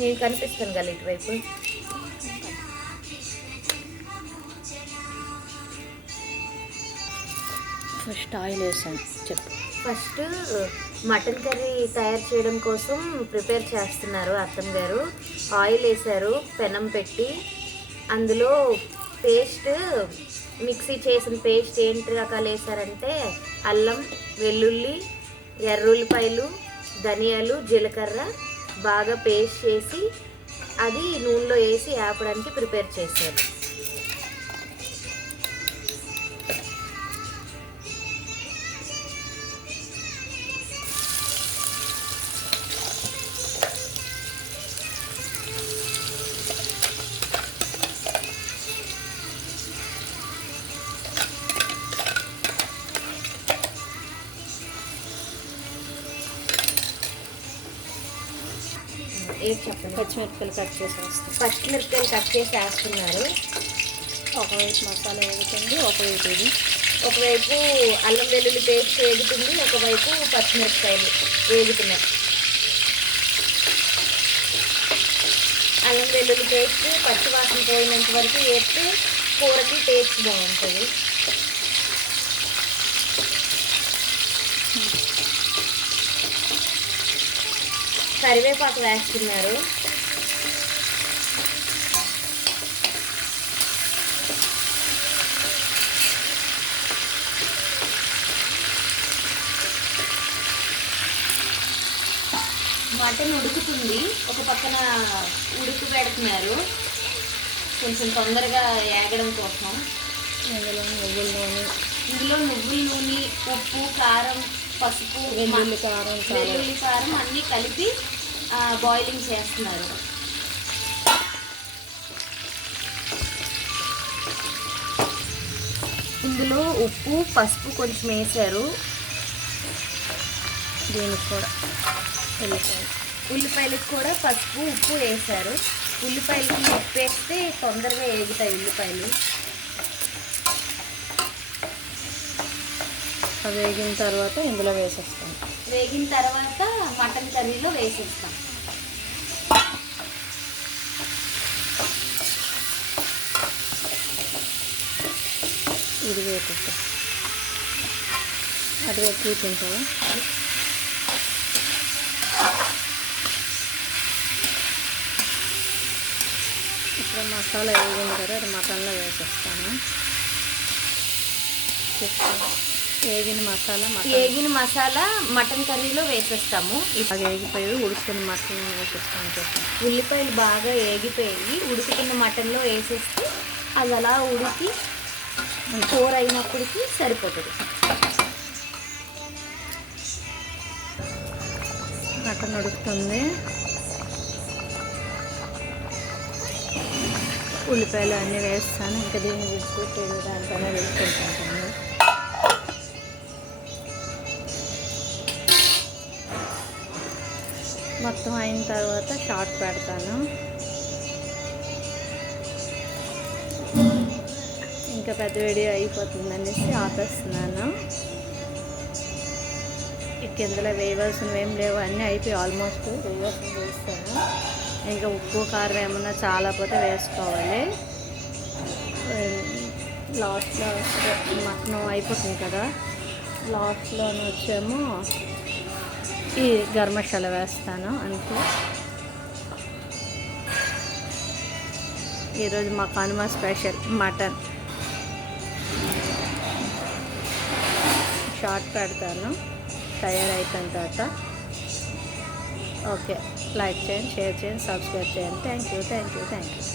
నేను కనిపిస్తాను కదా ఇటువైపు. ఫస్ట్ ఆయిల్ వేసాను చెప్పు. ఫస్ట్ మటన్ కర్రీ తయారు చేయడం కోసం ప్రిపేర్ చేస్తున్నారు అత్తమ్మ గారు. ఆయిల్ వేసారు పెనం పెట్టి, అందులో పేస్ట్, మిక్సీ చేసిన పేస్ట్ ఏంటి రకాలు వేసారంటే అల్లం, వెల్లుల్లి, ఎర్రుల్లిపాయలు, ధనియాలు, జీలకర్ర బాగా పేస్ట్ చేసి అది నూనెలో వేసి ఆపడానికి ప్రిపేర్ చేశారు. చెప్పండి. పచ్చిమిరపకాయలు కట్ చేసి వేస్తాం. పచ్చిమిరపకాయలు కట్ చేసి వేస్తున్నారు. ఒకవైపు మసాలా వేగుతుంది, ఒకవైపు అల్లం వెల్లుల్లి పేస్ట్ వేగుతుంది, ఒకవైపు పచ్చిమిరపకాయలు వేగుతున్నాయి. అల్లం వెల్లుల్లి పేస్ట్ పచ్చివాసన పోయినంత వరకు వేస్తే కూరకి టేస్ట్ బాగుంటుంది. కరివేపాకు వేస్తున్నారు. మటన్ ఉడుకుతుంది, ఒక పక్కన ఉడుకు పెడుతున్నారు కొంచెం తొందరగా ఏగడం కోసం. ఇందులో నువ్వుల నూనె, ఉప్పు, కారం, పసుపు, వెల్లుల్లి కారం అన్నీ కలిపి బాయిలింగ్ చేస్తున్నారు. ఇందులో ఉప్పు, పసుపు కొంచెం వేసారు. దీనికి కూడా ఉల్లిపాయలకు కూడా పసుపు, ఉప్పు వేసారు. ఉల్లిపాయలకి ఉప్పు వేస్తే తొందరగా వేగుతాయి ఉల్లిపాయలు. అవి వేగిన తర్వాత ఇందులో వేసేస్తాం. వేగిన తర్వాత మటన్ కర్రీలో వేసేస్తాం. ఇది వేసేస్తాం. అది వేసుకుంటావా? ఇప్పుడు మసాలా వేగింది కదా, అది మటన్లో వేసేస్తాను. వేగిన మసాలా మటన్ కర్రీలో వేసేస్తాము. అది వేగిపోయి ఉడుకుతున్న మటన్ వేసేస్తాను. ఉల్లిపాయలు బాగా వేగిపోయి ఉడుకుతున్న మటన్లో వేసేస్తే అది అలా ఉడికి కూర అయినప్పటికీ సరిపోతుంది. మటన్ ఉడుకుతుంది, ఉల్లిపాయలు అన్నీ వేస్తాను. ఇంకా దీన్ని విడిచిపెట్టి దానిపైన వేసుకుంటాను. మొత్తం అయిన తర్వాత షార్ట్ పెడతాను. ఇంకా పెద్ద వీడియో అయిపోతుంది అనేసి ఆపేస్తున్నాను. ఇందులో వేయవలసినవి ఏం లేవు, అన్నీ అయిపోయి ఆల్మోస్ట్ వేయవలసినవి వేస్తాను. ఇంకా ఉప్పు కారం ఏమన్నా చాలా పోతే వేసుకోవాలి. లాస్ట్లో మటన్ అయిపోతుంది కదా, లాస్ట్లో వచ్చేమో ఈ గరం మసాలా వేస్తాను. అంతే. ఈరోజు మా కనుమ స్పెషల్ మటన్. షార్ట్ పెడతాను తయారైపోయిన తర్వాత. ఓకే, లైక్ చేయండి, షేర్ చేయండి, సబ్స్క్రైబ్ చేయండి. Thank you.